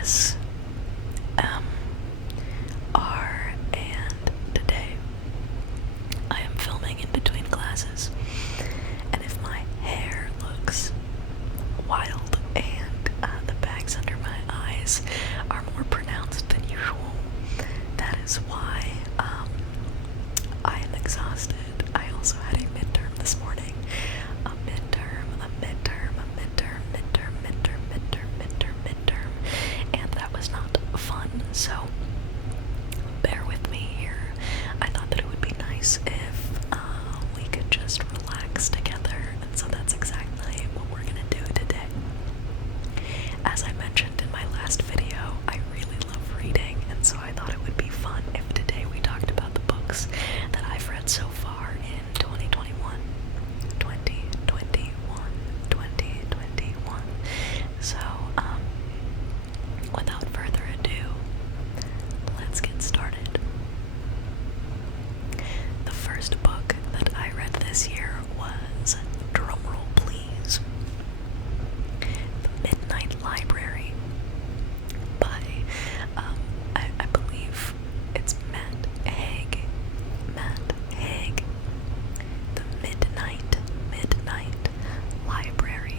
ASMR. And today I am filming in between classes, and if my hair looks wild and the bags under my eyes are more pronounced than usual, that is why I am exhausted. I also had a midterm this morning. A midterm, and that was not fun, so bear with me here. I thought that it would be nice if we could just relax together, and so that's exactly what we're gonna do today. As I mentioned in my last video, I really love reading, and so I thought it would be fun if today we talked about the books that I've read so far in 2021. So, without further ado, let's get started. The first book that I read this year was, drumroll please, The Midnight Library by, I believe it's Matt Haig. The Midnight Library.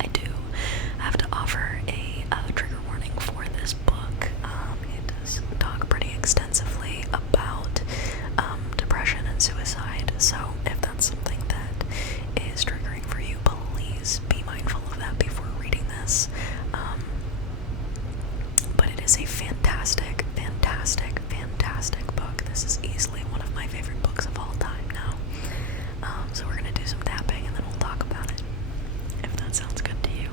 I do have to offer a trigger warning for this book. It does talk pretty extensively about depression and suicide, so if that's something that is triggering for you, please be mindful of that before reading this. But it is a fantastic book. This is easily one of my favorite books of all time now. So we're gonna do some tapping and then we'll talk about it, if that sounds good to you.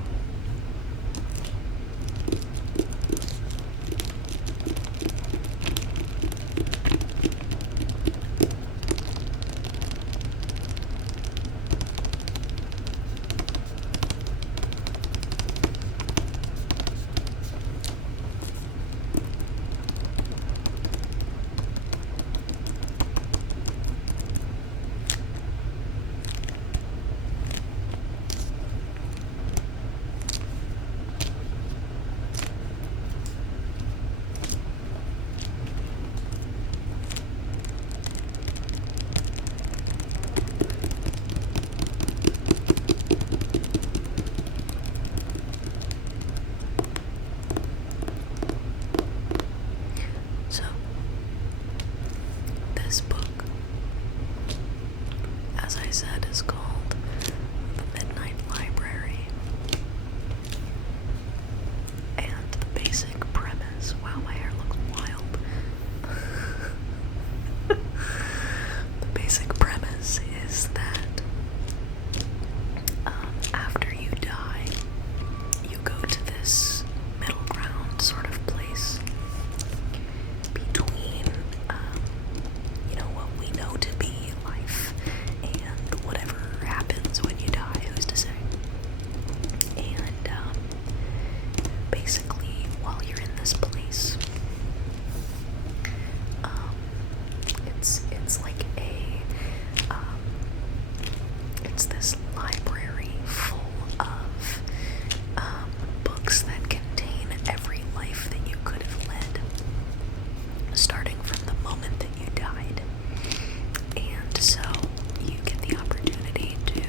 So, this book, as I said, is called The Midnight Library. And the basic premise, wow, my hair looks wild. The basic premise is that after you die, you go to this middle ground sort of place between, what we know to be life and whatever happens when you die, who's to say? And basically, while you're in this place, it's like it's this library full of books that contain every life that you could have led, starting from the moment that you died. And so you get the opportunity to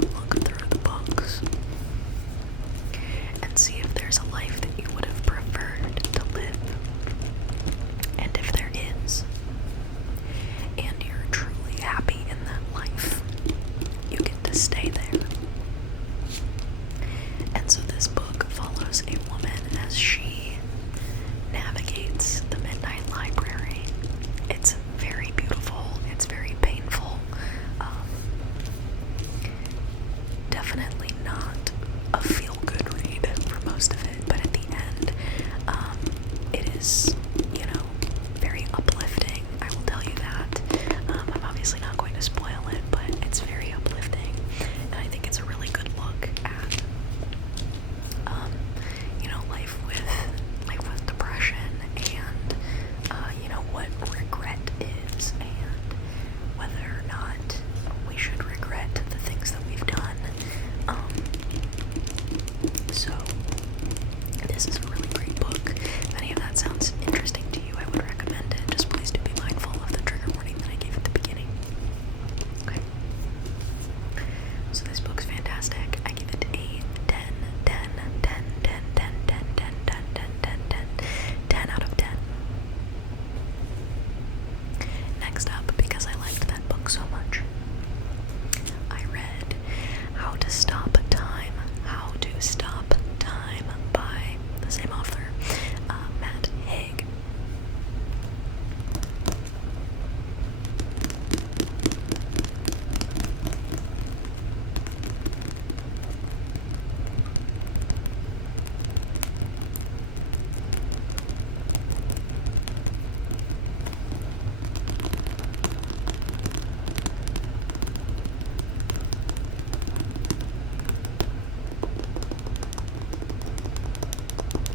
look through the books and see if there's a life So, this is a really great book. If any of that sounds interesting to you, I would recommend it. Just please do be mindful of the trigger warning that I gave at the beginning. Okay. So this book's fantastic. I give it a 10 out of 10. Next up, because I liked that book so much, I read How to Stop Time by the same author, Matt Haig.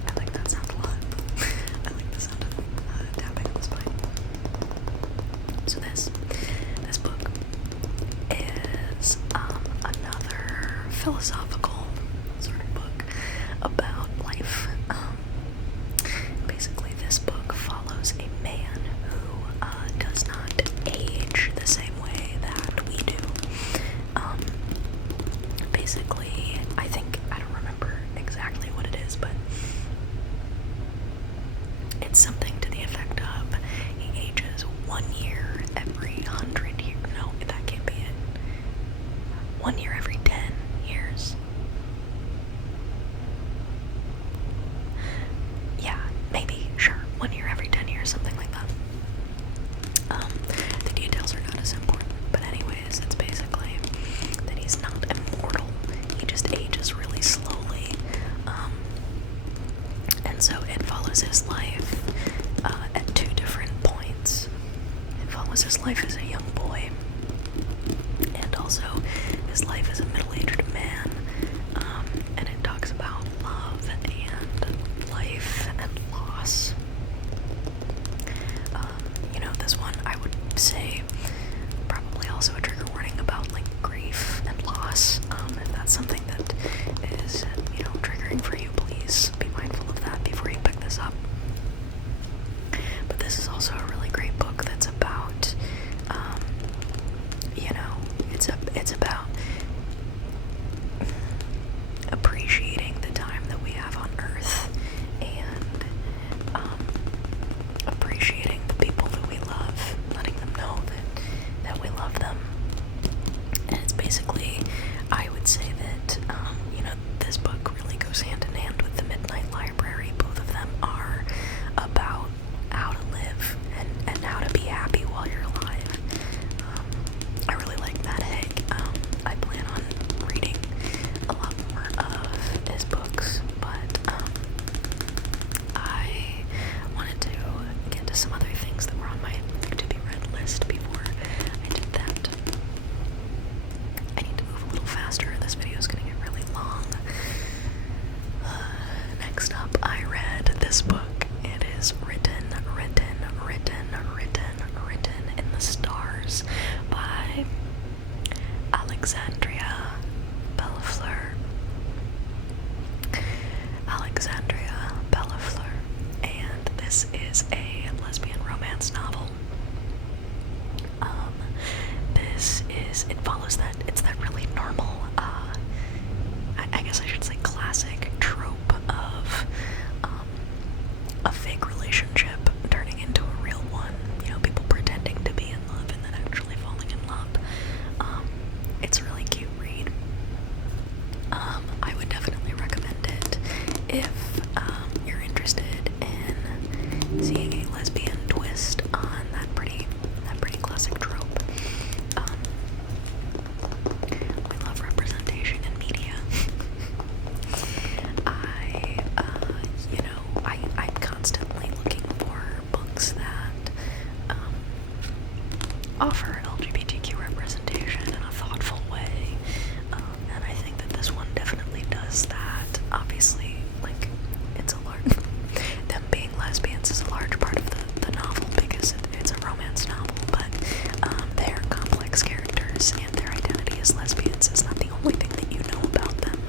I like that sound a lot. I like the sound of tapping on the spine. So this book is another philosophical sort of book about life. Basically, this book follows a man who does not age the same way that we do. Basically, I don't remember exactly what it is, but it's something to the effect of he ages 1 year every 100 years. No, that can't be it. 1 year every 10 years. Yeah, maybe, sure. 1 year every 10 years, something like that. The details are not as important, but anyways, it's basically that he's not immortal. He just ages really slowly. And so it follows his life at 2 different points. It follows his life as a young boy, and also his life as a middle-aged man. And it talks about love and life and loss. This one I would say probably also a trigger warning about like grief and loss. If that's something that is, triggering for you, please be mindful of that before you pick this up. But this is also a really great book that's about, it's about appreciating the time that we have on Earth and appreciating the people that we love, letting them know that we love them. And it's basically, I would say that, this book really goes hand in hand with The Midnight Library. Both of them are about how to live and how to be happy while you're alive. I really like Matt Haig. I plan on reading a lot more of his books, but I wanted to get to some other things that were on my to-be-read list before I did that. I need to move a little faster. This video is going to get really long. Next up, I read this book. It is written in the stars by Alexandria Bellafleur. And this is a lesbian romance novel. It follows it's that really normal, I guess I should say classic trope of a fake relationship turning into a real one. People pretending to be in love and then actually falling in love. It's a really cute read. I would definitely recommend it if you're interested in seeing a lesbian twist on that pretty classic trope. We love representation in media. I'm constantly looking for books that offer LGBTQ representation in a thoughtful way, and I think that this one definitely does that. Obviously, it's a large them being lesbians is a large part of the novel because it's a romance novel, but they're complex characters and their identity as lesbians is not the only thing that you know about them.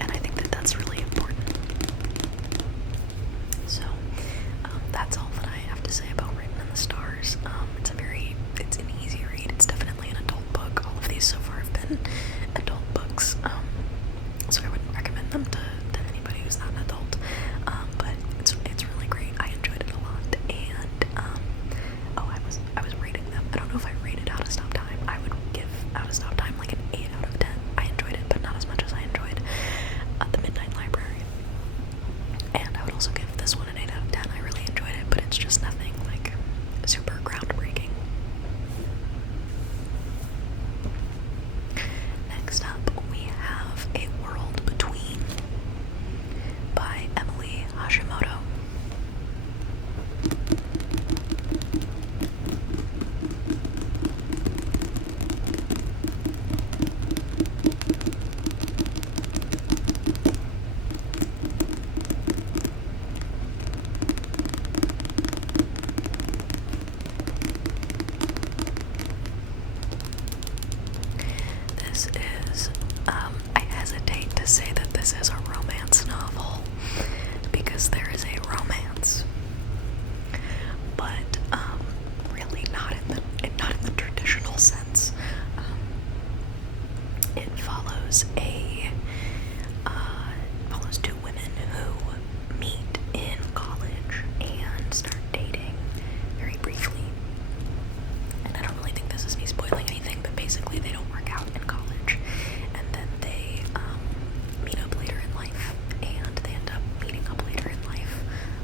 And say that this is a romance novel because there is a romance, but really not in the traditional sense. It follows two women who meet in college and start dating very briefly. And I don't really think this is me spoiling anything, but basically they don't work out in college, and then they meet up later in life, and they end up meeting up later in life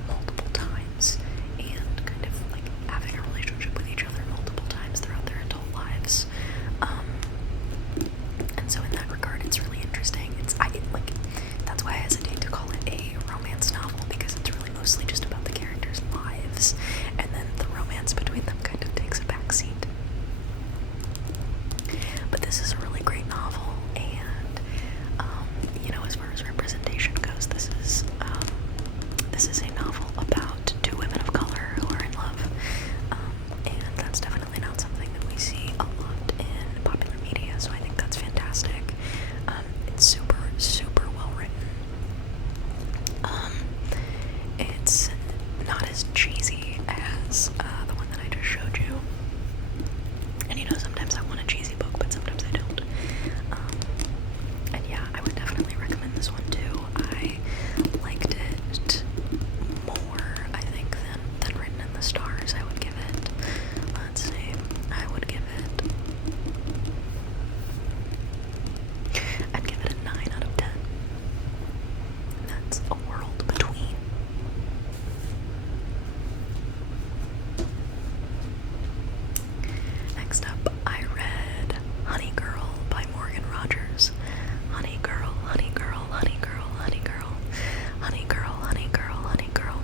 multiple times, and kind of like having a relationship with each other multiple times throughout their adult lives. And so in that regard, it's really interesting. That's why I hesitate to call it a romance novel, because it's really mostly just about the characters' lives, and then the romance between them kind of takes a backseat. But this is a really great novel, and as far as representation goes, this is a novel about two women of color who are in love, and that's definitely not something that we see a lot in popular media, so I think that's fantastic. It's super, super well written. It's not as cheesy as the one that I just showed you. And sometimes I want a cheesy book, but sometimes I don't. And yeah, I would definitely recommend this one too. I liked it more, I think, than Written in the Stars. I would give it, let's see, I'd give it a 9 out of 10. And that's A World Between. Next up, I read Honey Girl by Morgan Rogers. Honey Girl, Honey Girl, Honey Girl, Honey Girl, Honey Girl, Honey Girl, Honey Girl.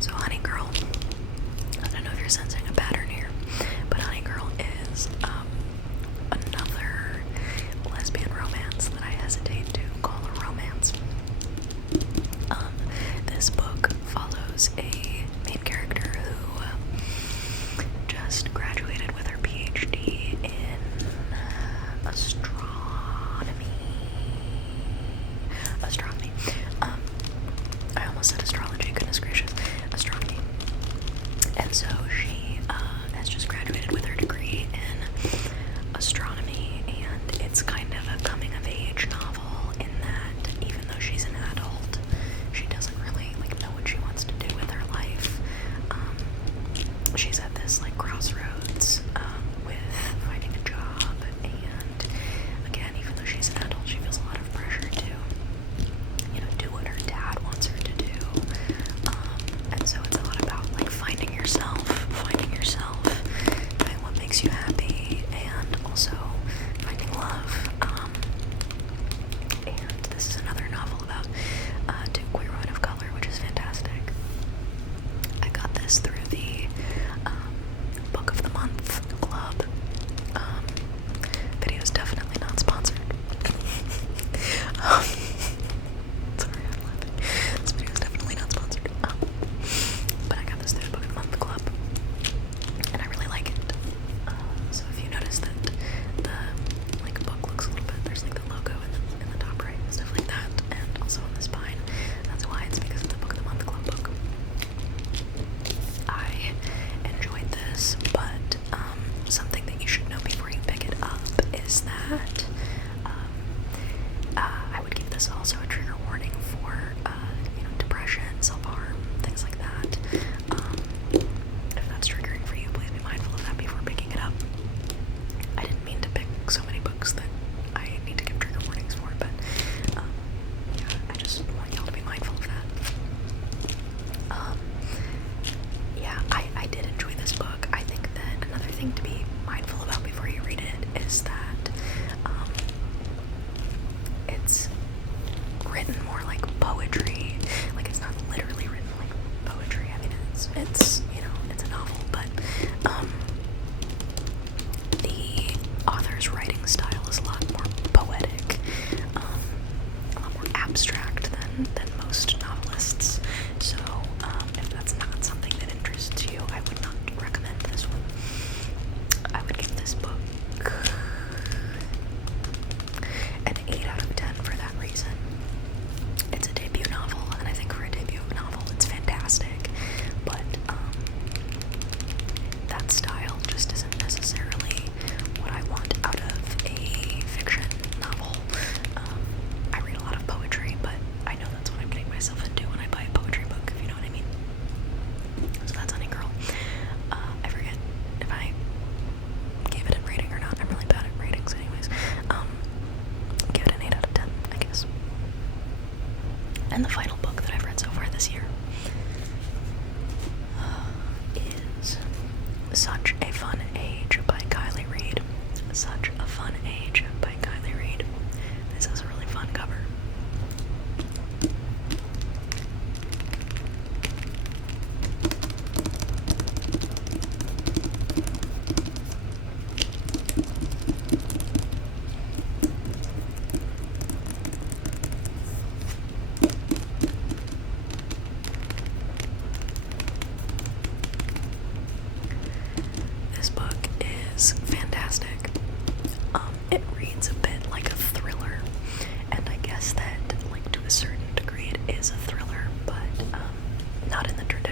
So Honey Girl, I don't know if you're sensing a pattern here, but Honey Girl is another lesbian romance that I hesitate to call a romance. This book follows a main character who just graduated with her PhD in astronomy. I almost said astrology, goodness gracious. Astronomy. And so she has just graduated with her degree in astronomy, and it's kind of a coming of age novel in that even though she's an adult, she doesn't really know what she wants to do with her life. She's at this crossroads with finding a job, and again, even though she's an adult, she feels a lot of pressure to do what her dad wants her to do. And so it's a lot about finding yourself, finding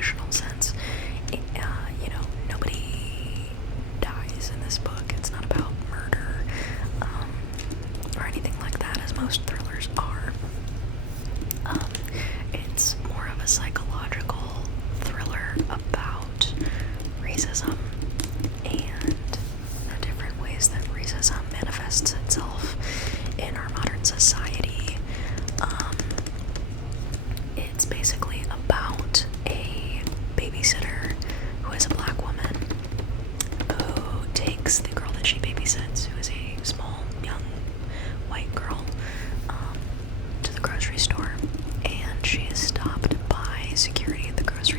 traditional sense. Nobody dies in this book. It's not about murder, or anything like that, as most thrillers are. It's more of a psychological thriller about racism and the different ways that racism manifests itself in our modern society. It's basically about a babysitter who is a black woman who takes the girl that she babysits, who is a small, young, white girl, to the grocery store, and she is stopped by security at the grocery